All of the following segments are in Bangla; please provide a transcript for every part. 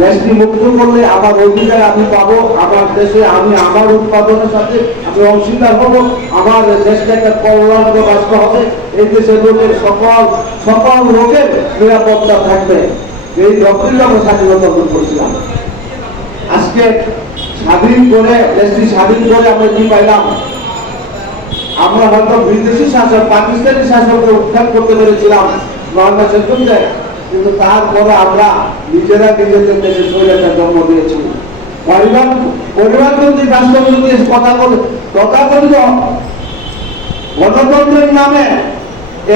দেশটি মুক্ত করলে আমার অধিকার আমি পাবো আমার দেশে আমি আমার উৎপাদনের সাথে আমি অংশীদার হব আমার দেশটা একটা কল্যাণ রাষ্ট্র হবে। এই দেশের লোকের সকল সকল লোকের নিরাপত্তা থাকবে। এই দক্ষিণ আমরা স্বাধীনতা অর্জন করেছিলাম। আজকে স্বাধীন করে, দেশটি স্বাধীন করে আমরা কি পাইলাম? আমরা হয়তো বিদেশি শাসক, পাকিস্তানি শাসককে উত্থান করতে পেরেছিলাম। বাংলাদেশের কিন্তু তারপরে আমরা নিজেরা নিজেদের দেশে শৈলতা জন্ম দিয়েছি। পরিবার পরিবারকেন্দ্রিক রাষ্ট্রকেন্দ্রিক কথা বলে, তথাকথিত গণতন্ত্রের নামে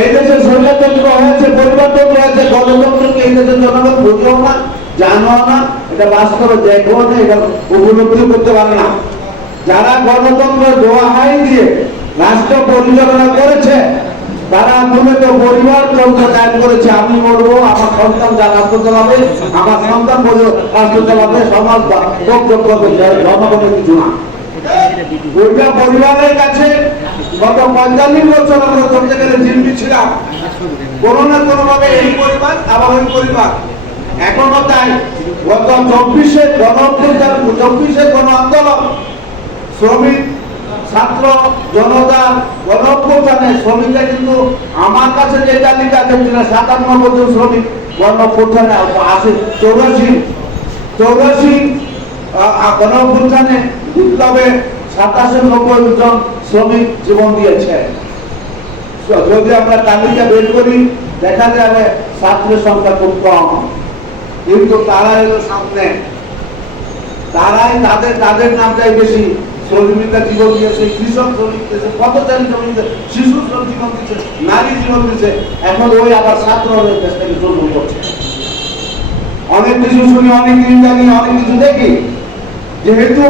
এই দেশে স্বৈরতন্ত্র হয়েছে পরিবারতন্ত্র হয়েছে গণতন্ত্রকে এই দেশের জনগণ বুঝেও না জানো না, এটা বাস্তবে দেখো না এটা উপলব্ধি করতে পারে না। যারা গণতন্ত্রের দোয়াহাই দিয়ে রাষ্ট্র পরিচালনা করেছে তারা মূলত পরিবার তন্ত্র কায়েম করেছে, আমি মরবো আমার সন্তান যা রাষ্ট্র চালাবে আমার সন্তান রাষ্ট্র চালাবে সমাজ ভোগ করবে জনগণের কিছু না। ওইটা পরিবারের কাছে গত পঁয়তাল্লিশ বছর আমরা চলতে গেলে জিম্মি ছিলাম। কোনো না কোনো ভাবে এই পরিবার, আবার ওই পরিবার। এখনও তাই। গত চব্বিশে গণ চব্বিশে গণ আন্দোলন শ্রমিক ছাত্র জনতা গণ অভ্যুত্থানে শ্রমিকরা কিন্তু আমার কাছে যে তালিকা দেখছিল সাতান্ন জন শ্রমিক গণ অভ্যুত্থানে আছে। চৌরাশি চৌরাশি গণ অভ্যুত্থানে বিপ্লবে সাতাশে নব্বই জন শ্রমিক জীবন দিয়েছে। যদি আমরা তালিকা বের করি, দেখা যাবে ছাত্রের সংখ্যা খুব কম। কিন্তু তারা এলো সামনে। তারাই তাদের তাদের নামটাই বেশি। শ্রমিকরা জীবন দিয়েছে, কৃষক শ্রমিক দিয়েছে, পথচারী শ্রমিক শিশু শ্রমিক দিয়েছে, নারী জীবন দিয়েছে, এখন ওই আবার ছাত্র হয়ে দেশটাকে জন্ম করছে। অনেক কিছু শুনি, অনেক কিছু জানি, অনেক কিছু দেখি। যেহেতু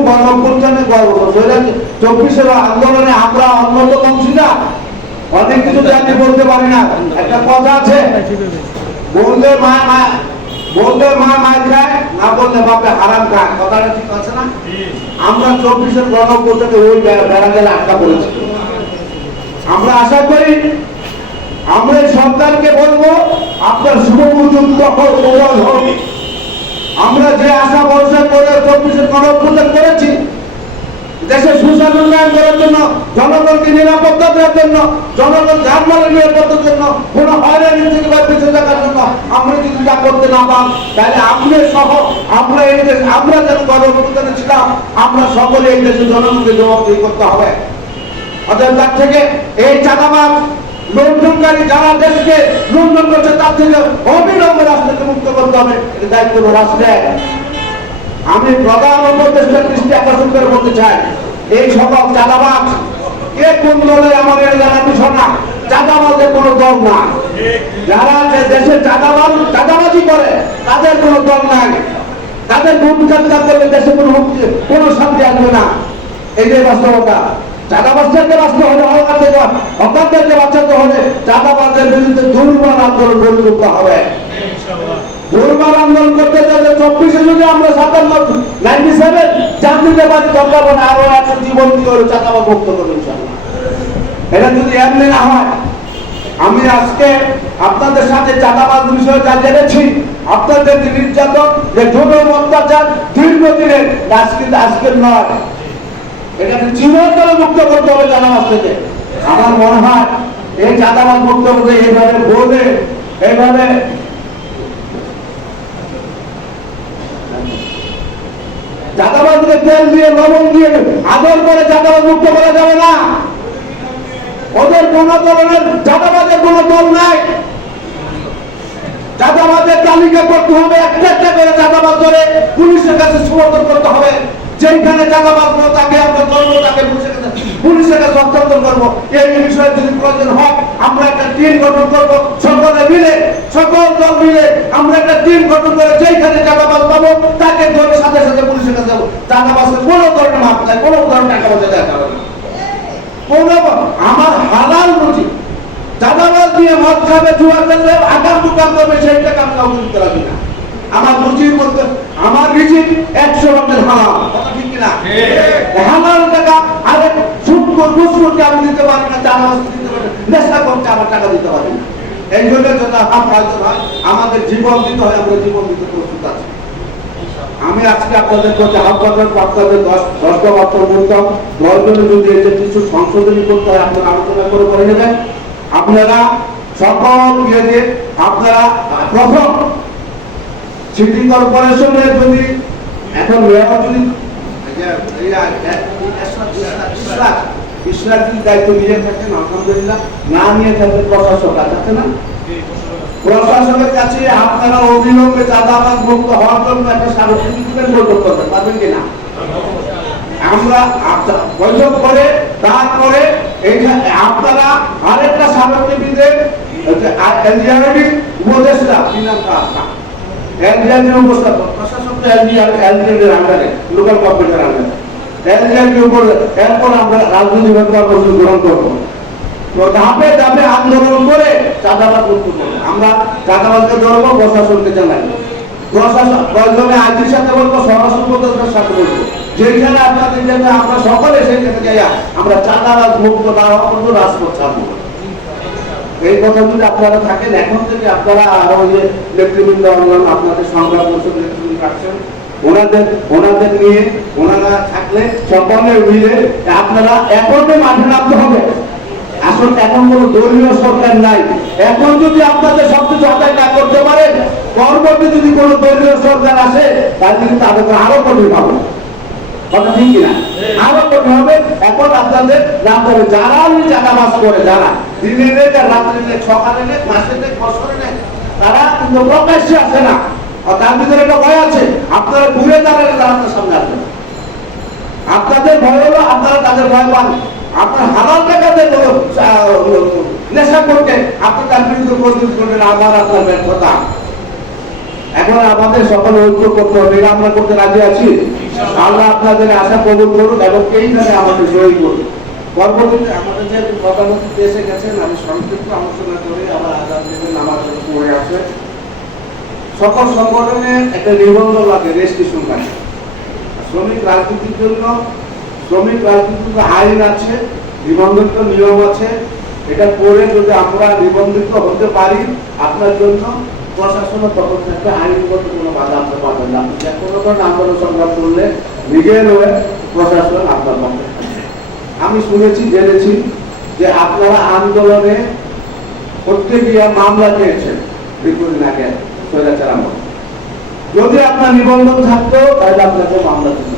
চব্বিশের আন্দোলনে আমরা অন্যতম অনেক কিছু জানি, বলতে পারি না। একটা কথা আছে, বললে মা বললে মা মাছ খায় না বললে বাপে হারাম খায় কথাটা ঠিক আছে না? আমরা চব্বিশের গণঅভ্যুত্থানে ওই বেড়া গেলে আটকা পড়েছি। আমরা আশা করি আমরা সরকারকে বলব, আপনার শুভমুহূর্ত তখন প্রবল হবে আমরা যে আশা ভরসা করে চব্বিশের গণঅভ্যুত্থান করেছি দেশের সুশাসন উন্নয়ন করার জন্য, জনগণকে নিরাপত্তা দেওয়ার জন্য, জনগণ যানবাহনের নিরাপত্তার জন্য কোনো হয়রানি থেকে বা বেঁচে থাকার জন্য আমরা যদি তা করতে না পান, তাহলে আপনি সহ, আমরা এই দেশ, আমরা যেন গণঅভ্যুত্থানে ছিলাম, আমরা সকলে এই দেশের জনগণকে জবাবদিহি করতে হবে। অতএব তার থেকে এই চাঁদাবাজ, লুণ্ঠনকারী যারা দেশকে লুণ্ঠন করছে, তার থেকে অবিলম্বে রাষ্ট্রকে মুক্ত করতে হবে। দায়িত্ব রাষ্ট্রের। আমি প্রধান আকর্ষণ চাই, এই সকল কে কোন দলে আমার এটা জানার বিষয় না কোনো দল না। যারা যে দেশে চাঁদাবাজ করে, তাদের কোনো দল নাই। তাদের ভূমিকা করলে দেশে কোনো কোনো শান্তি আসবে না। যে বাস্তবতা। চাঁদাবাজদেরকে হলে হকারদেরকে বাঁচাতে হলে চাঁদাবাজের বিরুদ্ধে দুর্বল আন্দোলন গড়ে তুলতে হবে। দুর্বল আন্দোলন করতে চাইলে চব্বিশে যদি আমরা সাতান্ন, নাইনটি সেভেন জান পারি দরকার না আরও একশো জীবন দিয়ে হলে চাঁদাবাজ মুক্ত করব এটা যদি এমনি না হয়, আমি আজকে আপনাদের সাথে চাঁদাবাজ বিষয়ে যা জেনেছি, আপনাদের যে নির্যাতন, যে জুলুম, অত্যাচার, দীর্ঘদিনের আজকে আজকের নয়। এটাকে চিরতরে মুক্ত করতে হবে চাঁদাবাজ থেকে। আমার মনে হয়, এই চাঁদাবাজ মুক্ত করতে এইভাবে বলে, এইভাবে চাঁদাবাজকে তেল দিয়ে লবণ দিয়ে আদর করে চাঁদাবাজ মুক্ত করা যাবে না। ওদের কোন ধরনের চাঁদাবাজের কোন দল নাই। চাঁদাবাজের তালিকা করতে হবে, একটা একটা করে চাঁদাবাজ ধরে পুলিশের কাছে সমর্থন করতে হবে। যেখানে চাঁদাবাজ করব তাকে আমরা ধরবো, তাকে পুলিশের কাছে পুলিশের কাছে হস্তান্তর করব। এই বিষয়ে যদি প্রয়োজন হয়, আমরা একটা টিম গঠন করব। সকলে মিলে, সকল দল মিলে আমরা একটা টিম গঠন করে যেখানে চাঁদাবাজ পাবো, তাকে ধরে সাথে পুলিশের কাছে যাব চাঁদাবাজের কোনো ধরনের মাপ নাই কোনো ধরনের টাকা পয়সা না কোন আমার হালাল রুজি চাঁদাবাজ দিয়ে মদ খাবে জুয়া খেলবে আগাম দোকান করবে সেইটা কাম কাউকে দিতে রাখি না। আমার রুজির মধ্যে আমার রিজিক একশো রকমের হালাল কথা ঠিক কিনা? হালাল টাকা আমি দিতে পারি না চাঁদাবাজ দিতে পারি না নেশা করতে আমার টাকা দিতে পারি না। এই জন্য আমার হয় আমাদের জীবন দিতে হয় আমরা জীবন দিতে প্রস্তুত আছি। আমি আজকে আপনাদের কাছে আহ্বান করব আপনাদের দশ দশটা বার্তা বলতাম দশজনে যদি যে কিছু সংশোধনী করতে হয় আপনারা আলোচনা করে করে নেবেন আপনারা সকল ইয়ে আপনারা প্রথম সিটি কর্পোরেশনের যদি এখন মেয়র যদি ইসলাম দায়িত্ব নিয়ে থাকেন আলহামদুলিল্লাহ না নিয়ে থাকলে প্রশাসক আছে না প্রশাসনের কাছে আপনারা অবিলম্বে চাঁদাবাজ মুক্ত হওয়ার জন্য একটা স্মারকলিপি বৈঠক করতে পারবেন কিনা আমরা বৈঠক করে, তারপরে আপনারা আরেকটা স্মারকলিপিতে এলজিআরবি উপদেষ্টা, কি নাম লোকাল আমরা রাজনৈতিক গ্রহণ করব। ধাপে ধাপে আন্দোলন করে চাঁদাবাদ মুক্ত আমরা চাঁদাবাদকে ধরবো, প্রশাসনকে জানাই। প্রশাসন সাথে বলব, স্বরাষ্ট্র উপদেষ্টার সাথে বলব। যেখানে আপনাদের জন্য আমরা সকলে সেখানে আমরা চাঁদাবাদ মুক্ত রাজপথ ছাড়বো। এই কথা যদি আপনারা থাকেন, এখন থেকে আপনারা আরও যে নেতৃবৃন্দ আপনাদের সংগ্রাম পরিষদ নেতৃবৃন্দ ওনাদের ওনাদের নিয়ে ওনারা থাকলে সকলে মিলে আপনারা এখনও মাঠে নামতে হবে। আসলে এখন কোন দলীয় সরকার নাই। এখন যদি আপনাদের সবকিছু আদায় না করতে পারেন পরবর্তী যদি কোনো দলীয় সরকার আসে, তাহলে কিন্তু তাদের আরও কঠিন হবে। এখন নেই নেই তারা তার ভিতরে একটা ভয় আছে। আপনারা ঘুরে তারা আপনাদের ভয় হলো আপনারা তাদের ভয় পান। আপনার হালাল টাকাতে নেশা করতে আপনি তার বিরুদ্ধে প্রতিরোধ করবেন আমার আপনার ব্যর্থতা। এখন আমাদের সকলে ঐক্য করতে হবে এটা আমরা করতে রাজি আছি। আল্লাহ আপনাদের আশা কবুল করুন এবং এইখানে আমাদের জয়ী করুন। পরবর্তীতে আমাদের যে প্রধানমন্ত্রী এসে গেছেন, আমি সংক্ষিপ্ত আলোচনা করে আবার আজাদ দেবেন আমার পড়ে আছে সকল সংগঠনের একটা নিবন্ধন লাগে, রেজিস্ট্রেশন লাগে। শ্রমিক রাজনীতির জন্য শ্রমিক রাজনীতির যে আইন আছে, নিবন্ধিত নিয়ম আছে। এটা করে যদি আমরা নিবন্ধিত হতে পারি, আপনার জন্য প্রশাসনের তরফ থেকে আইনগত কোনো বাধা আপনি পাবেন না। যে কোনো ধরনের আন্দোলন সংগ্রাম করলে হয়ে প্রশাসন আপনার পক্ষে আমি শুনেছি, জেনেছি যে আপনারা আন্দোলনে করতে গিয়ে মামলা পেয়েছেন দীর্ঘদিন আগে যদি আপনার নিবন্ধন থাকতো, তাহলে আপনাকে মামলা দিতে।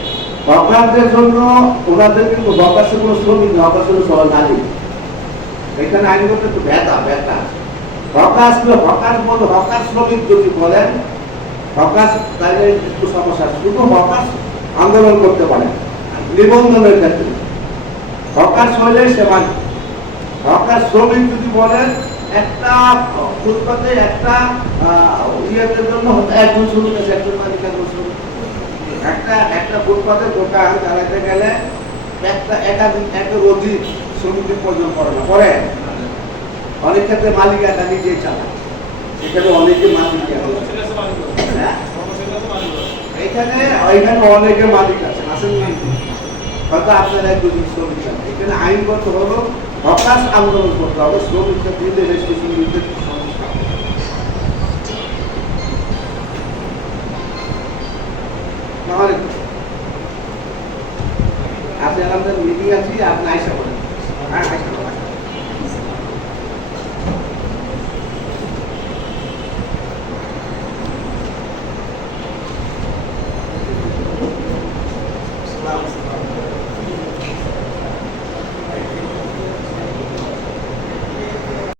হকারদের জন্য ওনাদের কিন্তু হকার কোনো শ্রমিক না হকার শুধু মালিক এখানে আইনগত একটু বল হকার শ্রমিক যদি বলেন তাহলে একটু সমস্যা শুধু আন্দোলন করতে পারে নিবন্ধনের ক্ষেত্রে। হকার হইলে সে হকার শ্রমিক যদি বলেন একটা ফুটপাতে একটা আহ, ইয়েদের জন্য একজন শ্রমিক আছে একজন মালিক একজন শ্রমিক। একটা একটা ফুটপাতে দোকান চালাতে গেলে একটা একাধিক একের অধিক শ্রমিকের প্রয়োজন পড়ে না পরে অনেক ক্ষেত্রে মালিক একা নিজেই চালায় এখানে অনেকে মালিক হ্যাঁ? এখানে এখানে অনেকে মালিক আছেন আছেন না? হয়তো আপনার এক দুজন শ্রমিক আছে এখানে আইনগত হলো, হতাশ আন্দোলন করতে হবে শ্রমিকদের দিতে রেজিস্ট্রেশন সমস্যা হবে। নাহলে আপনি আমাদের মিটিং আছে আপনি আইসা